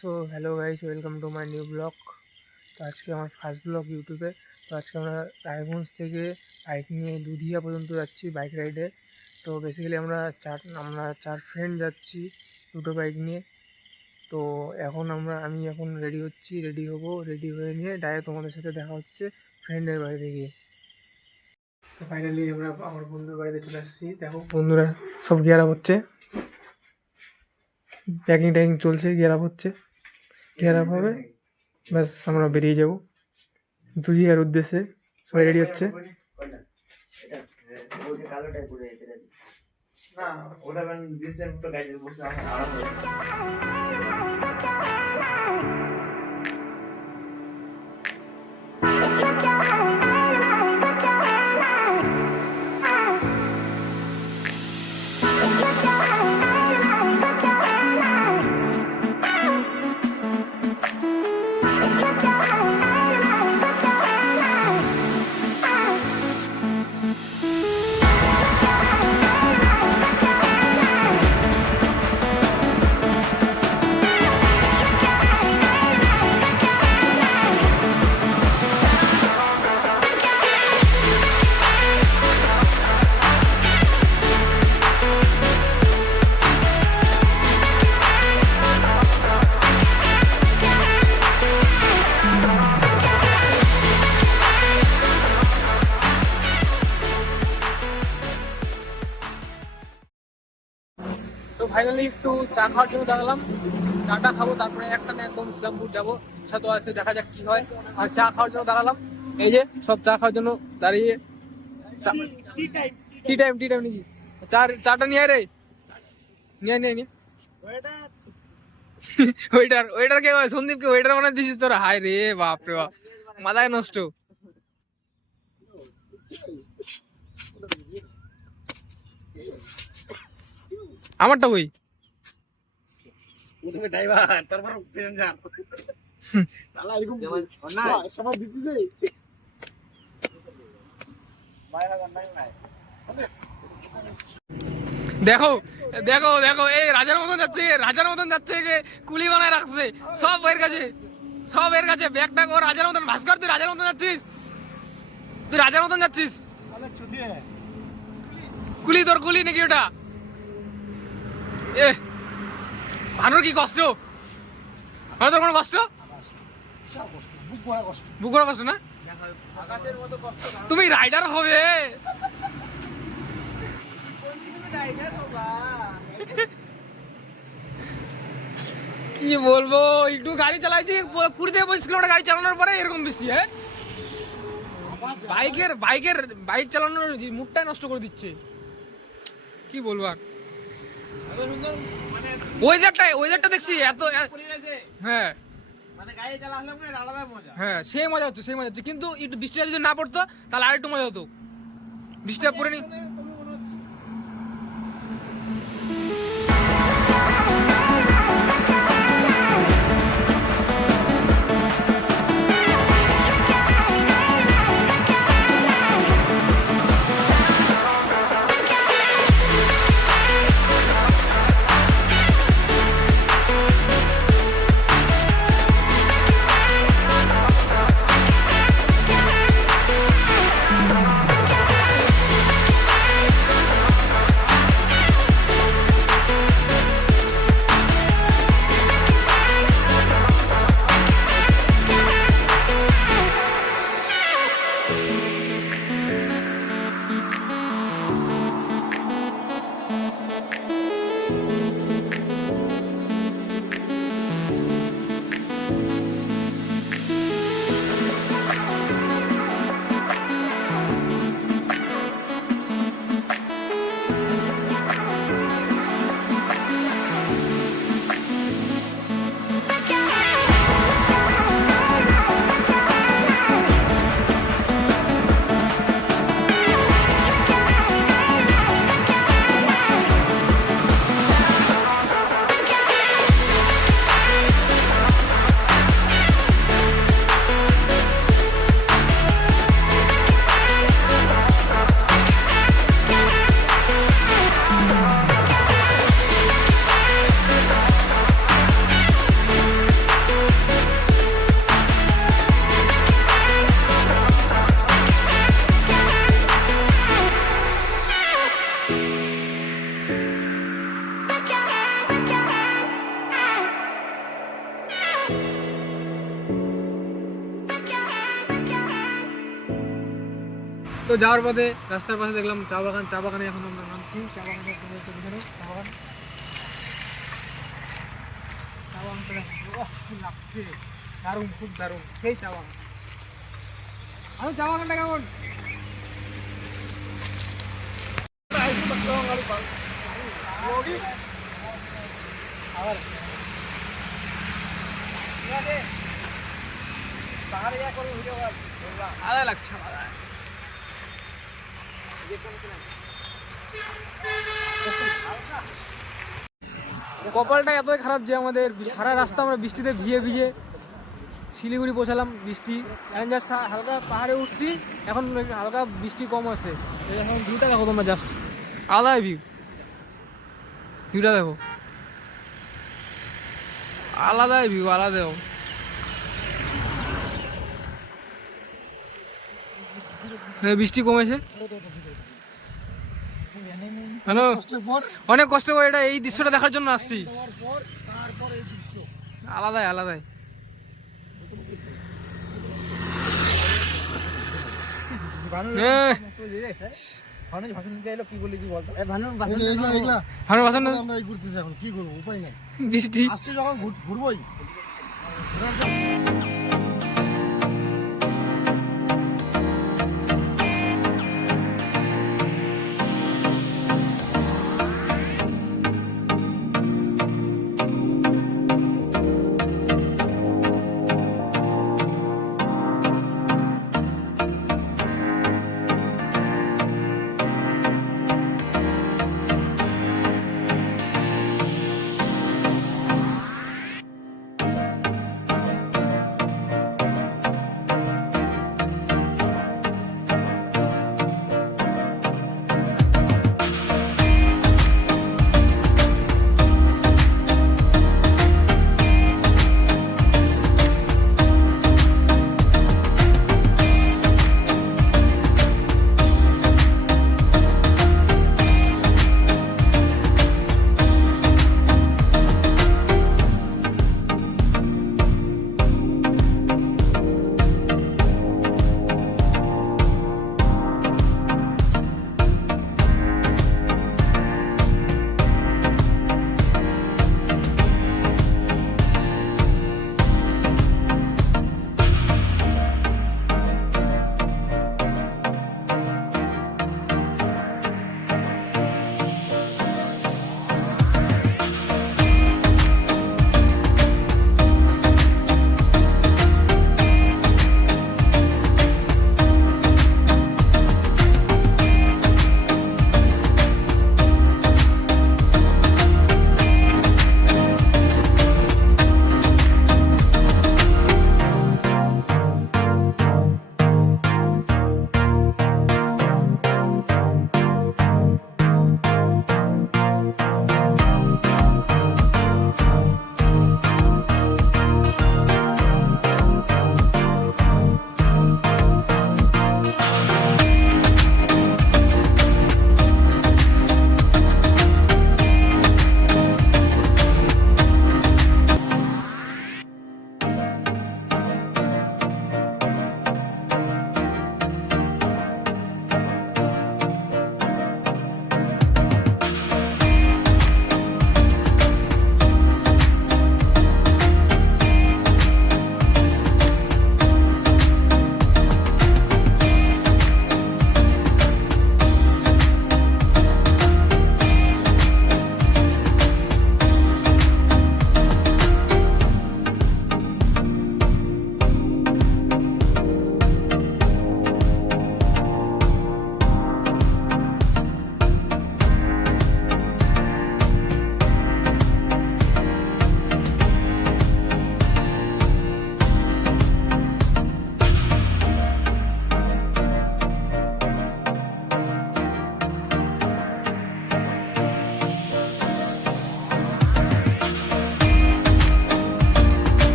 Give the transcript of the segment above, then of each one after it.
So hello guys, welcome to my new blog. তো আজকে আমার ফার্স্ট ব্লগ ইউটিউবে। তো আজকে আমরা রায়গঞ্জ থেকে বাইক নিয়ে দুধিয়া পর্যন্ত যাচ্ছি বাইক রাইডে। তো বেসিক্যালি আমরা চার ফ্রেন্ড যাচ্ছি দুটো বাইক নিয়ে। তো আমি এখন রেডি হবো, রেডি হয়ে নিয়ে ডাইরেক্ট তোমাদের সাথে দেখা হচ্ছে ফ্রেন্ডের বাড়িতে গিয়ে। তো ফাইনালি আমরা আমার বন্ধুর বাড়িতে চলে আসছি। দেখো বন্ধুরা সব গিয়ার আপ হচ্ছে, প্যাকিং ট্যাকিং চলছে, গিয়ার আপ হচ্ছে, গিয়ার আপ হবে, ব্যাস আমরা বেরিয়ে যাবো দুধিয়ার উদ্দেশ্যে। সবাই রেডি হচ্ছে। তো ফাইনালি একটু চা খাওয়ার জন্য দাঁড়ালাম, চাটা খাবো, তারপরে একটা না একদম ইসলামপুর যাবো, ইচ্ছা তো আছে, দেখা যাক কি হয়। আর চা খাওয়ার জন্য দাঁড়ালাম, এই যে সব চা খাওয়ার জন্য দাঁড়িয়ে। টি টাইম নাকি? চাটা নিয়ে রে, নিয়ে ওয়েটার কে সন্দীপকে ওয়েটার বানায় দিছিস তোরা? হায় রে বাপ রে বাপ, মাথায় নষ্ট। আমারটা বই দেখো দেখো দেখো, এই রাজার মতন যাচ্ছে, কুলি বানায় রাখছে সব এর কাছে ব্যাগটা। ও রাজার মতন, ভাস্কর তুই রাজার মতন যাচ্ছিস, তোর কুলি নাকি ওটা? এ ভানুর কি কষ্ট, তোর কোনো কষ্ট? বুক ভরা কষ্ট না? তুমি রাইডার হবে? কি বলবো, একটু গাড়ি চালাইছি 20 থেকে 25 কিলোমিটার গাড়ি চালানোর পরে এরকম বৃষ্টি। হ্যাঁ, বাইক চালানোর মুডটাই নষ্ট করে দিচ্ছে, কি বলবো আর। ওয়েদারটা দেখছি এত, হ্যাঁ হ্যাঁ সেই মজা হচ্ছে, কিন্তু একটু বৃষ্টিটা যদি না পড়তো তাহলে আর একটু মজা হতো। বৃষ্টিটা পড়ে নি। তো যাওয়ার পথে রাস্তার পাশে দেখলাম চা বাগান, চা বাগানে এখন আমরা নামছি। চা বাগানে চা বাগান, চা বাগানটা কি লাগছে, দারুণ, খুব দারুণ সেই চা বাগান। আমি চা বাগানটা কেমন আলাদা লাগছে আমার। কপালটা এতই খারাপ যে আমাদের সারা রাস্তা আমরা বৃষ্টিতে ভিজে ভিজে শিলিগুড়ি পৌঁছালাম। বৃষ্টি এখন জাস্ট হালকা পাহাড়ে উঠছি, এখন হালকা বৃষ্টি কম আছে। এখন ভিউটা দেখো তোমরা, জাস্ট আলাদা ভিউটা দেখো, আলাদাই ভিউ, আলাদাও। বৃষ্টি কমেছে, হ্যালো, অনেক কষ্ট করে এটা এই দৃশ্যটা দেখার জন্য আসছি। আলাদাই আলাদাই। বৃষ্টি ঘুরবোই।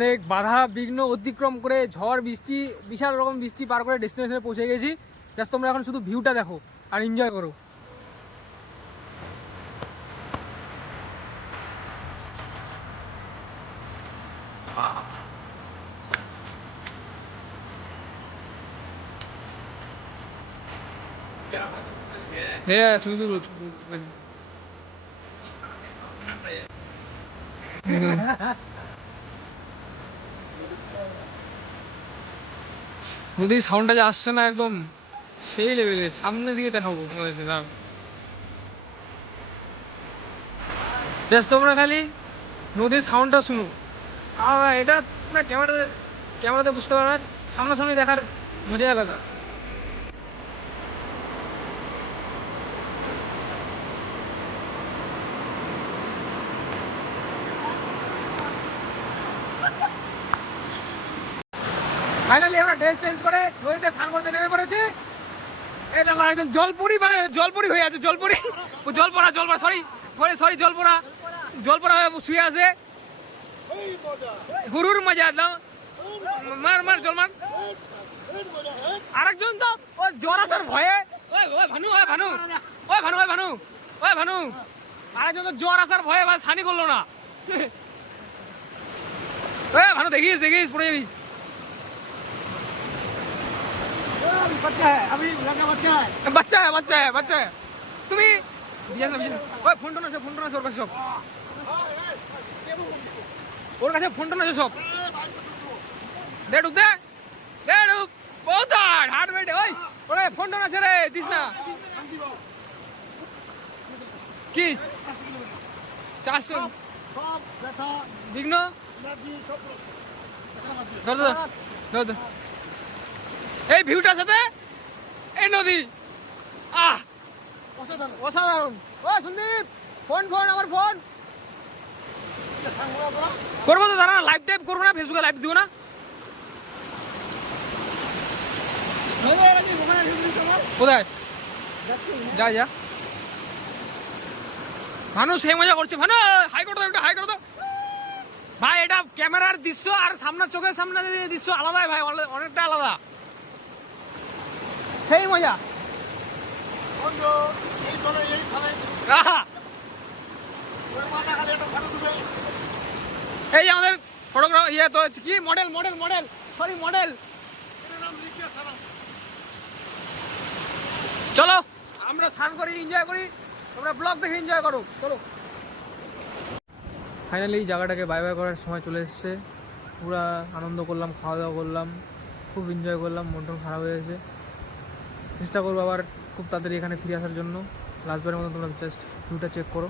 অনেক বাধা বিঘ্ন অতিক্রম করে ঝড় বৃষ্টি বিশাল রকম বৃষ্টি পার করে ডেস্টিনেশনে পৌঁছে গেছি। জাস্ট তোমরা এখন শুধু ভিউটা দেখো আর এনজয় করো। হ্যাঁ শুধু নদীর সাউন্ডটা যে আসছে না একদম সেই লেভেলের। সামনের দিকে দেখাবো জাস্ট তোমরা খালি নদীর সাউন্ডটা শুনো। এটা তোমরা ক্যামেরাতে বুঝতে পারো না, সামনাসামনি দেখার মজা আলাদা। ফাইনালি আমরা ড্রেস চেঞ্জ করে নদীতে স্নান করতে নেমে পড়েছি। এটা আমার একদম জলপরি, মানে জলপরি হয়ে আছে। জলপরি জলপরা জলপরা হয়ে শুয়ে আছে। হুরুর মজা দাও, মার জল মার। আরেকজন তো ও জ্বর আসার ভয়ে ভানু আরেকজন তো জ্বর আসার ভয়ে ছানি করলো না। ভানু দেখিস পড়ে যাবি। বাচ্চা হ্যাঁ তুমি ফোন টোন আছে ওর কাছে সব। ওর কাছে ফোন টোন আছে সব। দে ডুব বহুত হার্ট বেটে। ওরে ফোন টোন আছে রে, দিস না। কি 400 বিঘ্ন এই ভিউটার সাথে এই নদী অসাধারণ। ও সন্দীপ ফোন আমার ফোন করবো তো, দাঁড়া লাইভ টাইপ করবো না, ফেসবুকে লাইভ দিব না। কোথায় যা ভানু সেই মজা করছে। ভানু হাই করে দাও ভাই। এটা ক্যামেরার দৃশ্য আর চোখের সামনে দৃশ্য আলাদাই ভাই, অনেকটা আলাদা। সেই মজা। এই যে আমাদের ফটোগ্রাফার তো কি মডেল চলো আমরা স্নান করি, এনজয় করি, তোমরা ব্লগ দেখে এনজয় করো। চলো ফাইনালি এই জায়গাটাকে বাই করার সময় চলে এসছে। পুরা আনন্দ করলাম, খাওয়া দাওয়া করলাম, খুব এনজয় করলাম। মন টন খারাপ হয়ে গেছে। চেষ্টা করবো আবার খুব তাড়াতাড়ি এখানে ফিরে আসার জন্য। লাস্টবারের মতো তোমরা জাস্ট ভিউটা চেক করো।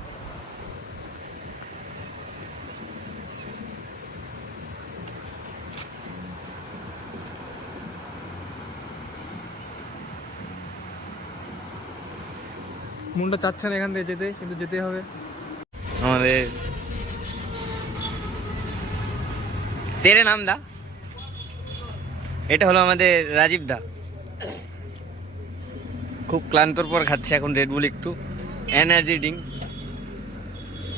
মনটা চাচ্ছে না এখান থেকে যেতে, কিন্তু যেতে হবে আমাদের। তেরে নাম দা, এটা হলো আমাদের রাজীব দা। খুব ক্লান্তর পর খাচ্ছে এখন রেড বুল, একটু এনার্জি ড্রিঙ্ক।